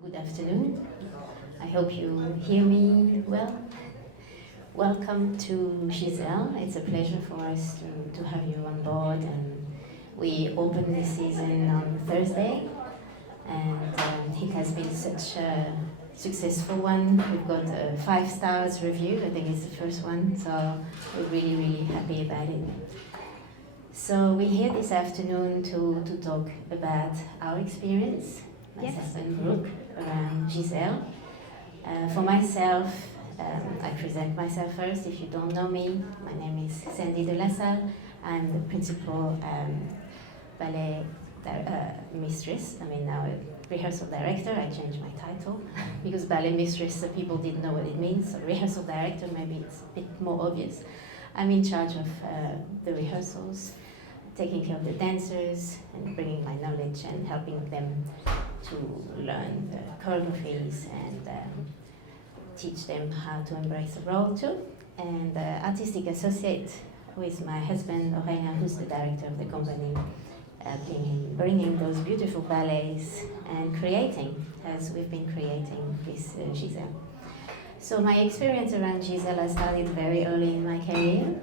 Good afternoon. I hope you hear me well. Welcome to Giselle. It's a pleasure for us to have you on board. And we opened this season on Thursday, and it has been such a successful one. We've got a 5 stars review. I think it's the first one, so we're really, really happy about it. So we're here this afternoon to talk about our experience, myself and Brooke, around Giselle. For myself, I present myself first. If you don't know me, my name is Delasalle. I'm the principal ballet mistress. I mean, now a rehearsal director. I changed my title because ballet mistress, people didn't know what it means. So rehearsal director, maybe it's a bit more obvious. I'm in charge of the rehearsals, taking care of the dancers and bringing my knowledge and helping them to learn the choreographies and teach them how to embrace the role too. And artistic associate with my husband Aurélien, who's the director of the company, bringing those beautiful ballets and creating, as we've been creating with Giselle. So my experience around Giselle, I started very early in my career.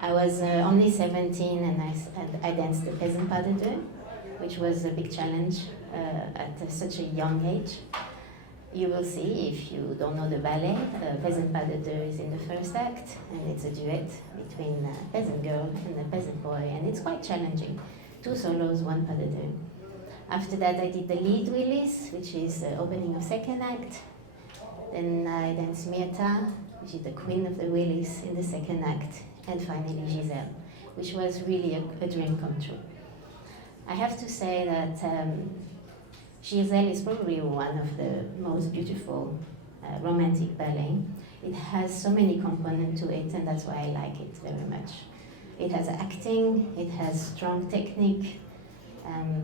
I was only 17 and I danced the peasant pas de deux, which was a big challenge at such a young age. You will see, if you don't know the ballet, peasant pas de deux is in the first act, and it's a duet between a peasant girl and a peasant boy, and it's quite challenging. 2 solos, 1 pas de deux. After that I did the lead willies, which is the opening of second act. Then I danced Myrta, which is the queen of the willies in the second act, and finally Giselle, which was really a dream come true. I have to say that Giselle is probably one of the most beautiful romantic ballet. It has so many components to it, and that's why I like it very much. It has acting, it has strong technique,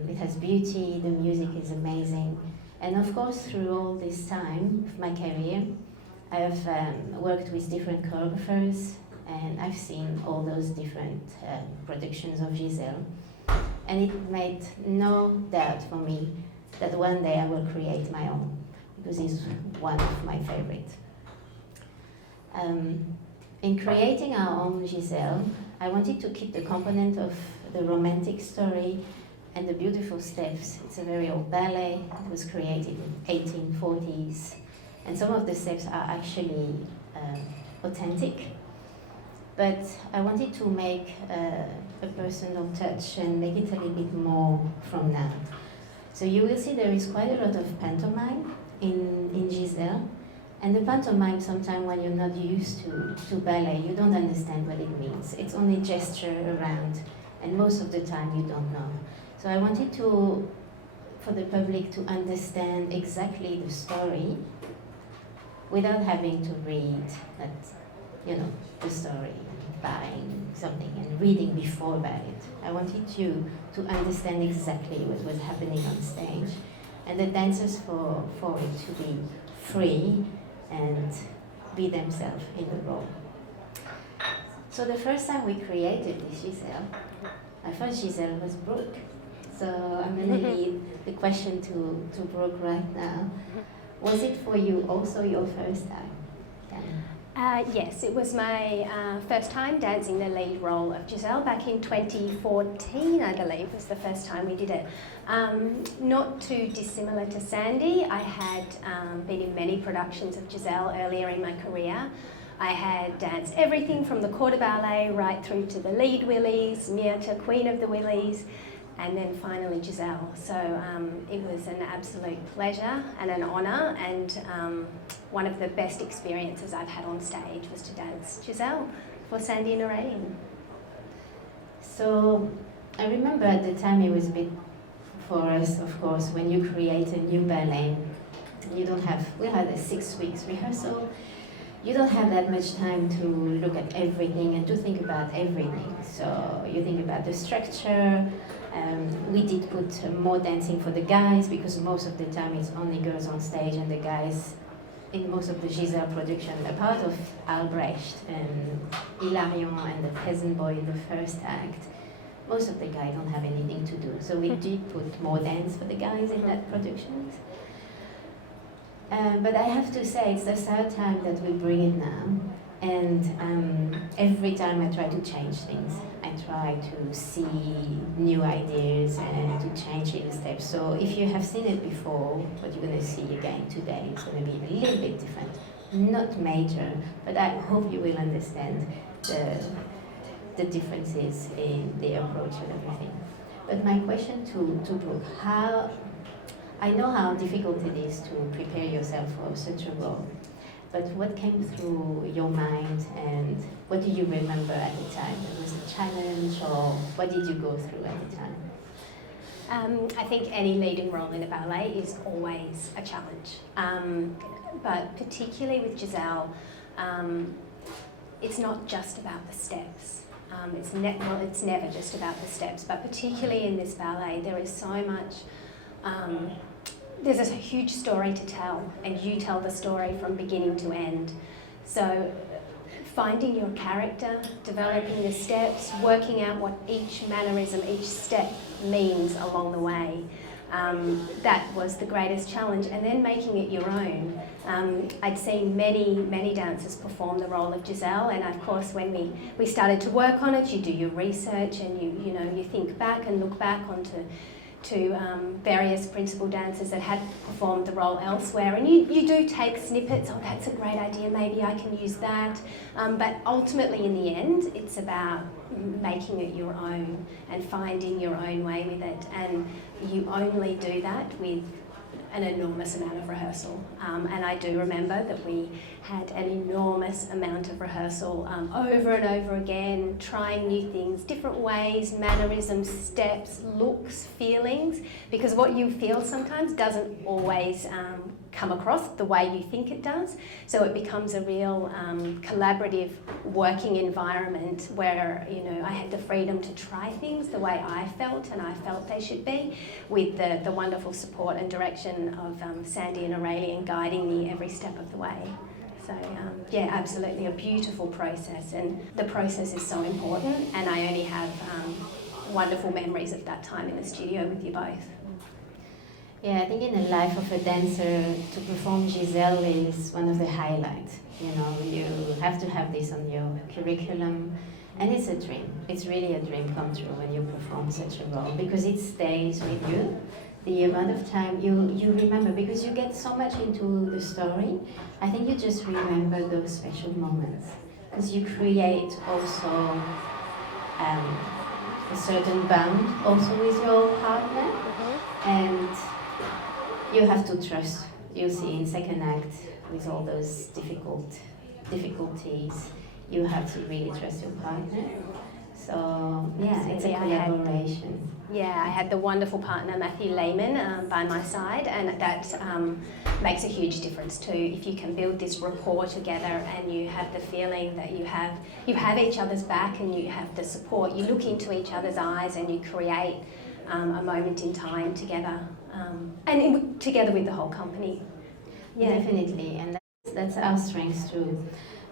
it has beauty, the music is amazing. And of course, through all this time of my career, I have worked with different choreographers, and I've seen all those different productions of Giselle. And it made no doubt for me that one day I will create my own, because it's one of my favorites. In creating our own Giselle, I wanted to keep the component of the romantic story and the beautiful steps. It's a very old ballet. It was created in 1840s, and some of the steps are actually authentic. But I wanted to make a personal touch and make it a little bit more from now. So you will see there is quite a lot of pantomime in Giselle. And the pantomime, sometimes when you're not used to ballet, you don't understand what it means. It's only gesture around, and most of the time you don't know. So I wanted for the public to understand exactly the story without having to read the story, buying something and reading before about it. I wanted you to understand exactly what was happening on stage, and the dancers for it to be free and be themselves in the role. So the first time we created this Giselle, I thought Giselle was Brooke. So I'm going to leave the question to Brooke right now. Was it for you also your first time? Yes, it was my first time dancing the lead role of Giselle back in 2014, I believe, was the first time we did it. Not too dissimilar to Sandy, I had been in many productions of Giselle earlier in my career. I had danced everything from the quarter ballet right through to the lead willies, Myrta, queen of the willies, and then finally Giselle. So it was an absolute pleasure and an honour, and one of the best experiences I've had on stage was to dance Giselle for Sandy and Aurélien. So I remember at the time it was a bit, for us of course, when you create a new ballet, we had a 6 weeks rehearsal. You don't have that much time to look at everything and to think about everything. So you think about the structure. We did put more dancing for the guys, because most of the time it's only girls on stage, and the guys in most of the Giselle production, a part of Albrecht and Hilarion and the peasant boy in the first act, most of the guys don't have anything to do. So we did put more dance for the guys in that production. But I have to say, it's the third time that we bring it now. And every time I try to change things. I try to see new ideas and to change little steps. So if you have seen it before, what you're going to see again today is going to be a little bit different. Not major, but I hope you will understand the differences in the approach and everything. But my question to Brooke, I know how difficult it is to prepare yourself for such a role, but what came through your mind and what do you remember at the time? Was it a challenge or what did you go through at the time? I think any leading role in a ballet is always a challenge. But particularly with Giselle, it's not just about the steps. It's never just about the steps, but particularly in this ballet, there is so much, there's a huge story to tell, and you tell the story from beginning to end. So finding your character, developing the steps, working out what each mannerism, each step means along the way. That was the greatest challenge, and then making it your own. I'd seen many dancers perform the role of Giselle, and of course when we started to work on it, you do your research and you think back and look back onto various principal dancers that had performed the role elsewhere, and you do take snippets. Oh, that's a great idea, maybe I can use that. But ultimately in the end, it's about making it your own and finding your own way with it, and you only do that with an enormous amount of rehearsal. And I do remember that we had an enormous amount of rehearsal over and over again, trying new things, different ways, mannerisms, steps, looks, feelings, because what you feel sometimes doesn't always come across the way you think it does. So it becomes a real collaborative working environment where I had the freedom to try things the way I felt and I felt they should be, with the wonderful support and direction of Sandy and Aurelian guiding me every step of the way. So yeah, absolutely a beautiful process, and the process is so important, and I only have wonderful memories of that time in the studio with you both. Yeah, I think in the life of a dancer, to perform Giselle is one of the highlights. You have to have this on your curriculum, and it's a dream. It's really a dream come true when you perform such a role, because it stays with you. The amount of time you remember, because you get so much into the story, I think you just remember those special moments, because you create also a certain bond also with your partner, and you have to trust. You see in second act with all those difficulties, you have to really trust your partner. So yeah, it's a collaboration. I had the wonderful partner Matthew Lehman by my side, and that makes a huge difference too. If you can build this rapport together and you have the feeling that you have each other's back and you have the support, you look into each other's eyes and you create a moment in time together, together with the whole company. Yeah, definitely, and that's our strength too.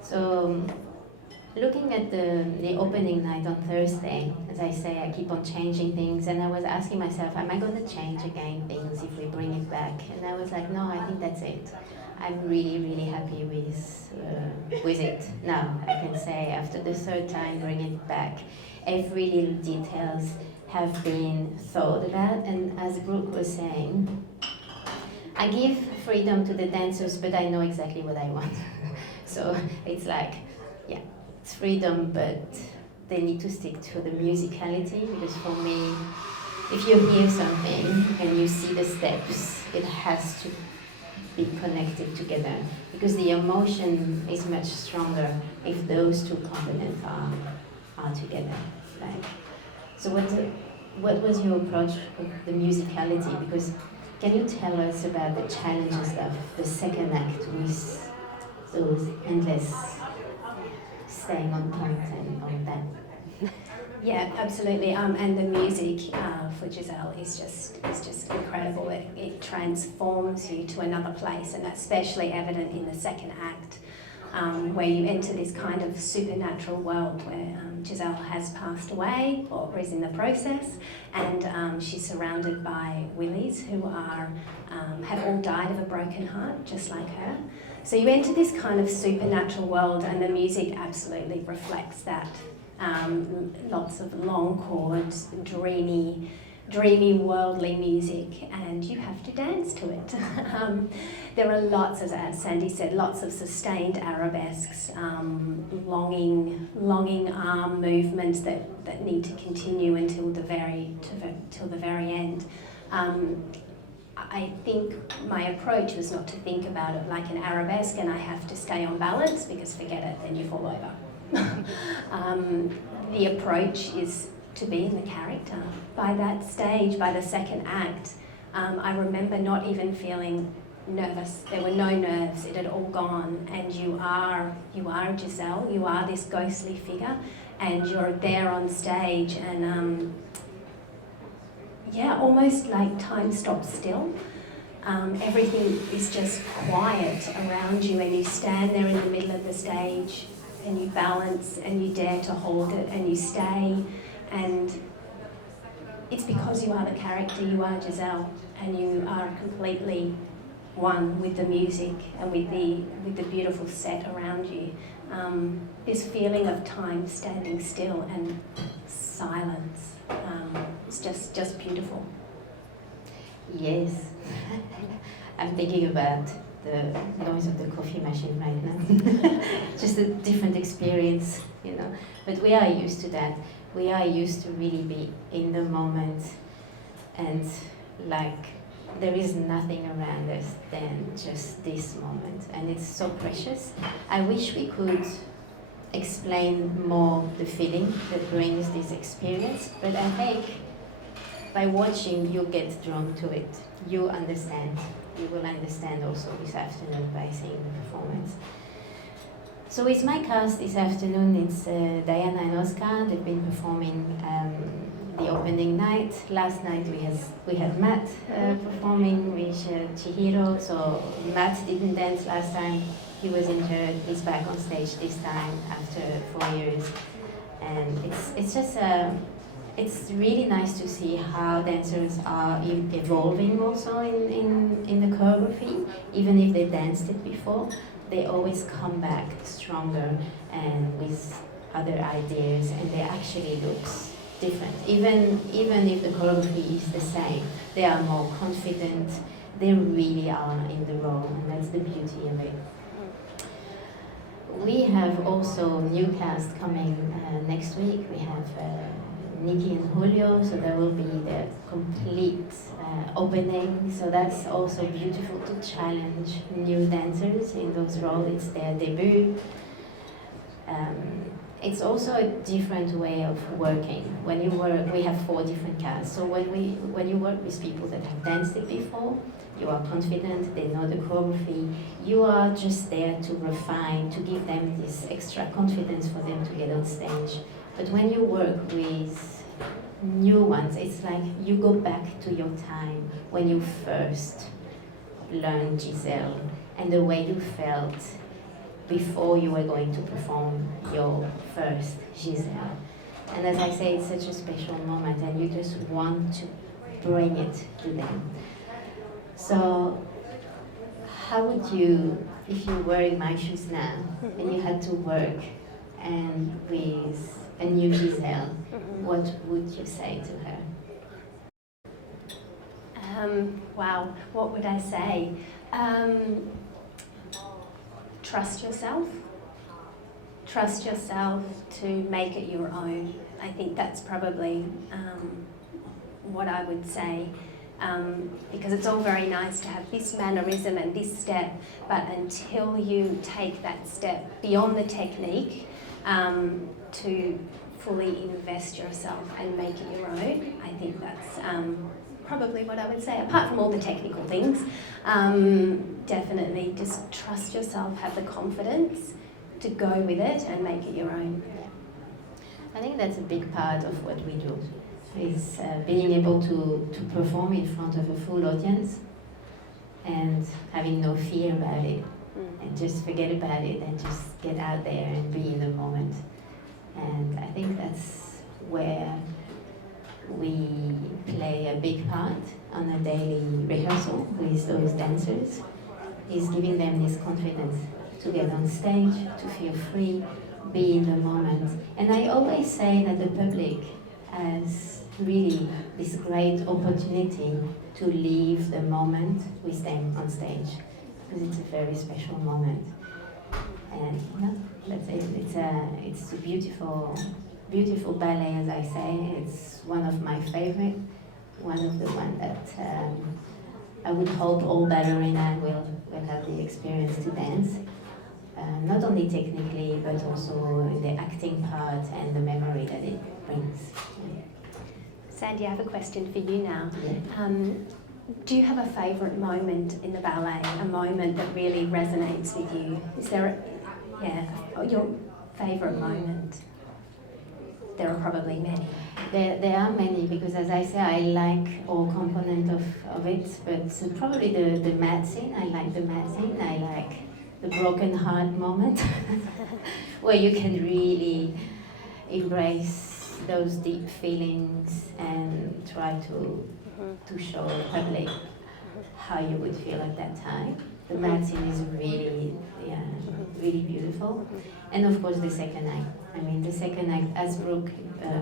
So. Looking at the opening night on Thursday, as I say, I keep on changing things, and I was asking myself, am I going to change again things if we bring it back? And I was like, no, I think that's it. I'm really, really happy with it. Now, I can say after the third time bringing it back, every little details have been thought about, and as Brooke was saying, I give freedom to the dancers, but I know exactly what I want. So it's like, yeah. It's freedom, but they need to stick to the musicality, because for me, if you hear something and you see the steps, it has to be connected together, because the emotion is much stronger if those two components are together. Right? So what was your approach with the musicality? Because can you tell us about the challenges of the second act with those endless staying on point and all that? Yeah, absolutely. And the music for Giselle is just incredible. It transforms you to another place, and that's especially evident in the second act. where you enter this kind of supernatural world where Giselle has passed away or is in the process, and she's surrounded by Willies who are have all died of a broken heart, just like her. So you enter this kind of supernatural world, and the music absolutely reflects that. Lots of long chords, dreamy worldly music, and you have to dance to it. There are lots, as Sandy said, lots of sustained arabesques, longing arm movements that need to continue until the very end. I think my approach was not to think about it like an arabesque and I have to stay on balance, because forget it, then you fall over. The approach is to be in the character. By that stage, by the second act, I remember not even feeling nervous. There were no nerves, it had all gone, and you are Giselle, you are this ghostly figure, and you're there on stage, and almost like time stops still. Everything is just quiet around you, and you stand there in the middle of the stage and you balance and you dare to hold it and you stay, and it's because you are the character, you are Giselle, and you are completely one with the music and with the beautiful set around you. This feeling of time standing still and silence, it's just beautiful. Yes. I'm thinking about the noise of the coffee machine right now. Just a different experience, you know. But we are used to that. We are used to really be in the moment, and like there is nothing around us than just this moment, and it's so precious. I wish we could explain more the feeling that brings this experience, but I think by watching you get drawn to it. You understand. You will understand also this afternoon by seeing the performance. So it's my cast this afternoon. It's Diana and Oscar. They've been performing the opening night. Last night we had Matt performing with Chihiro. So Matt didn't dance last time. He was injured. He's back on stage this time after 4 years. And it's just it's really nice to see how dancers are evolving also in the choreography. Even if they danced it before, they always come back stronger and with other ideas, and they actually looks different. Even if the choreography is the same, they are more confident. They really are in the role, and that's the beauty of it. We have also new cast coming next week. We have Nikki and Julio, so that will be the complete opening. So that's also beautiful to challenge new dancers in those roles. It's their debut. It's also a different way of working. When you work, we have 4 different casts. So when you work with people that have danced it before, you are confident, they know the choreography. You are just there to refine, to give them this extra confidence for them to get on stage. But when you work with new ones, it's like you go back to your time when you first learned Giselle and the way you felt before you were going to perform your first Giselle. And as I say, it's such a special moment, and you just want to bring it to them. So how would you, if you were in my shoes now and you had to work and with a new Giselle, what would you say to her? Wow, what would I say? Trust yourself. Trust yourself to make it your own. I think that's probably what I would say. Because it's all very nice to have this mannerism and this step, but until you take that step beyond the technique, to fully invest yourself and make it your own, I think that's probably what I would say, apart from all the technical things. Definitely just trust yourself, have the confidence to go with it and make it your own. I think that's a big part of what we do, is being able to perform in front of a full audience and having no fear about it. and just forget about it and just get out there and be in the moment. And I think that's where we play a big part on a daily rehearsal with those dancers, is giving them this confidence to get on stage, to feel free, be in the moment. And I always say that the public has really this great opportunity to live the moment with them on stage, because it's a very special moment. And that's it. It's a beautiful ballet, as I say. It's one of my favorite, one of the ones that I would hope all ballerina will have the experience to dance. Not only technically, but also the acting part and the memory that it brings. Yeah. Sandy, I have a question for you now. Yeah. Do you have a favourite moment in the ballet, a moment that really resonates with you? Is there your favourite moment? There are probably many. There are many, because as I say, I like all component of it, but probably the mad scene. I like the mad scene. I like the broken heart moment, where you can really embrace those deep feelings and try to show the public how you would feel at that time. The mad scene is really, really beautiful. And of course the second act. I mean, the second act, as Brooke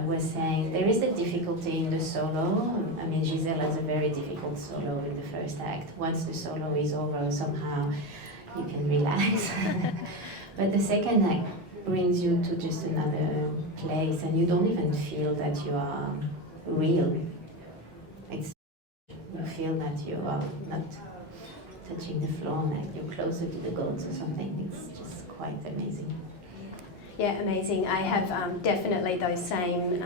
was saying, there is a difficulty in the solo. I mean, Giselle has a very difficult solo in the first act. Once the solo is over, somehow you can relax. But the second act brings you to just another place, and you don't even feel that you are real. You feel that you are not touching the floor, like you're closer to the gods or something. It's just quite amazing. Yeah, amazing. I have definitely those same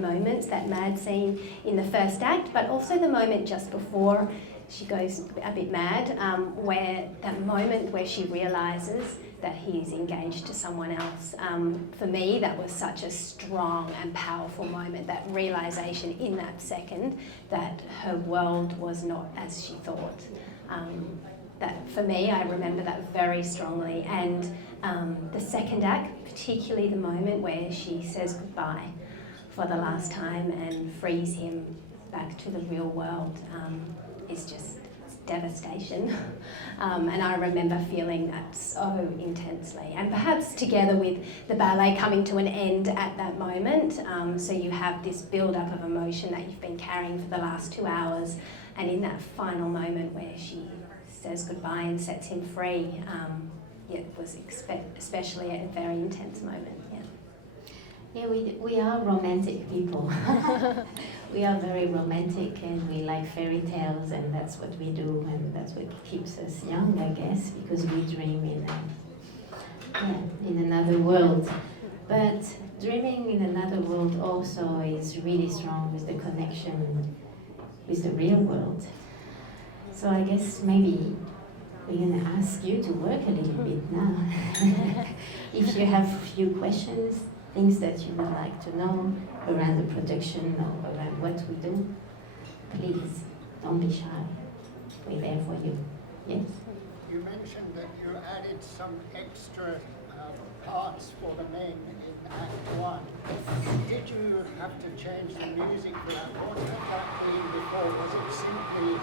moments, that mad scene in the first act, but also the moment just before she goes a bit mad, where that moment where she realises that he is engaged to someone else. For me, that was such a strong and powerful moment, that realisation in that second that her world was not as she thought. That for me, I remember that very strongly. And the second act, particularly the moment where she says goodbye for the last time and frees him back to the real world, is just devastation. And I remember feeling that so intensely. And perhaps together with the ballet coming to an end at that moment, so you have this build-up of emotion that you've been carrying for the last 2 hours, and in that final moment where she says goodbye and sets him free, it was especially a very intense moment. Yeah, we are romantic people. We are very romantic, and we like fairy tales, and that's what we do, and that's what keeps us young, I guess, because we dream in another world. But dreaming in another world also is really strong with the connection with the real world. So I guess maybe we're going to ask you to work a little bit now. If you have a few questions, things that you would like to know around the production or around what we do, please don't be shy. We're there for you. Yes? You mentioned that you added some extra parts for the men in Act 1. Did you have to change the music for that? What had that been before? Was it simply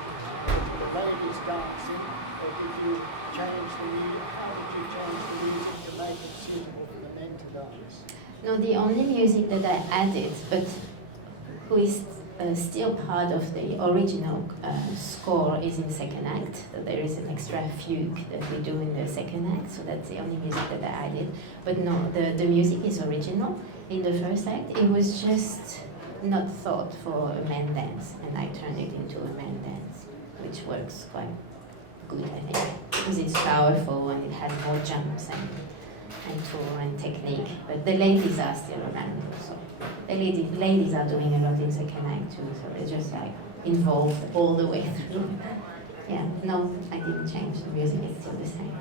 the ladies dancing, or did you change the music? How did you change the music to make it suitable for the men to dance? No, the only music that I added, but who is still part of the original score, is in the second act. So there is an extra fugue that we do in the second act, so that's the only music that I added. But no, the music is original. In the first act, it was just not thought for a man dance, and I turned it into a man dance, which works quite good, I think, because it's powerful and it has more jumps and tour and technique, but the ladies are still around also. The ladies are doing a lot in second act too, so they're just like involved all the way through. Yeah, no, I didn't change the music, it's still the same.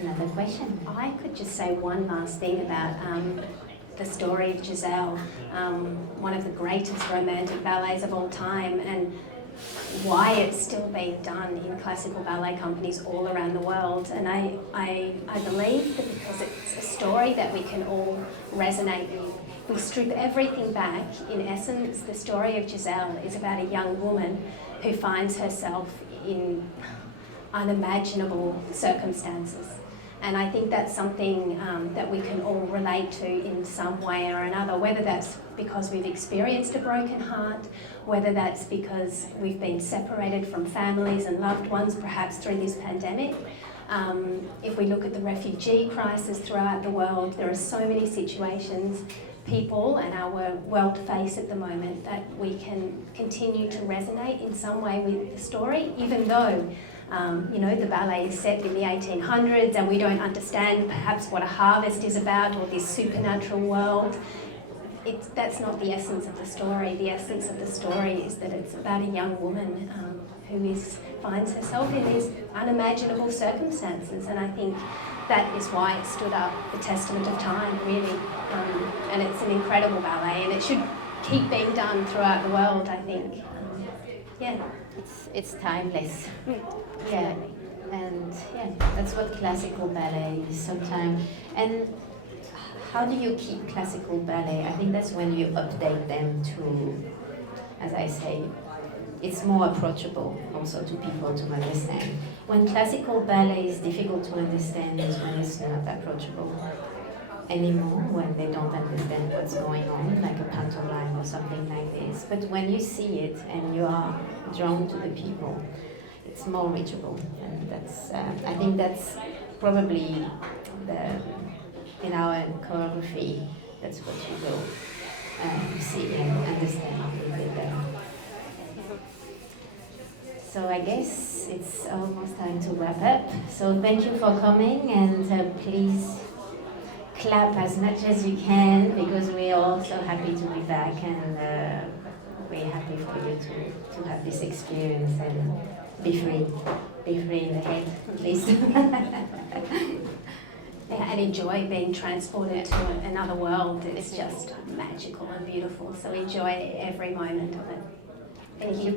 Another question? I could just say one last thing about the story of Giselle, one of the greatest romantic ballets of all time, and why it's still being done in classical ballet companies all around the world. And I believe that because it's a story that we can all resonate with. If we strip everything back, in essence, the story of Giselle is about a young woman who finds herself in unimaginable circumstances. And I think that's something that we can all relate to in some way or another, whether that's because we've experienced a broken heart, whether that's because we've been separated from families and loved ones, perhaps through this pandemic. If we look at the refugee crisis throughout the world, there are so many situations people and our world face at the moment that we can continue to resonate in some way with the story, even though the ballet is set in the 1800s and we don't understand perhaps what a harvest is about or this supernatural world. That's not the essence of the story. The essence of the story is that it's about a young woman who finds herself in these unimaginable circumstances, and I think that is why it stood up the testament of time, really. And it's an incredible ballet, and it should keep being done throughout the world, I think. It's timeless. Yeah, and that's what classical ballet is sometimes. And how do you keep classical ballet? I think that's when you update them to, as I say, it's more approachable also to people to understand. When classical ballet is difficult to understand is when it's not approachable anymore, when they don't understand what's going on, like a pantomime or something like this. But when you see it and you are drawn to the people, it's more reachable. And that's, I think that's probably in our choreography, that's what you will see and understand a little bit better. So I guess it's almost time to wrap up. So thank you for coming, and please clap as much as you can, because we're all so happy to be back, and we're happy for you to have this experience and be free in the head, at least. And enjoy being transported to another world. It's just magical and beautiful, so enjoy every moment of it. Thank you.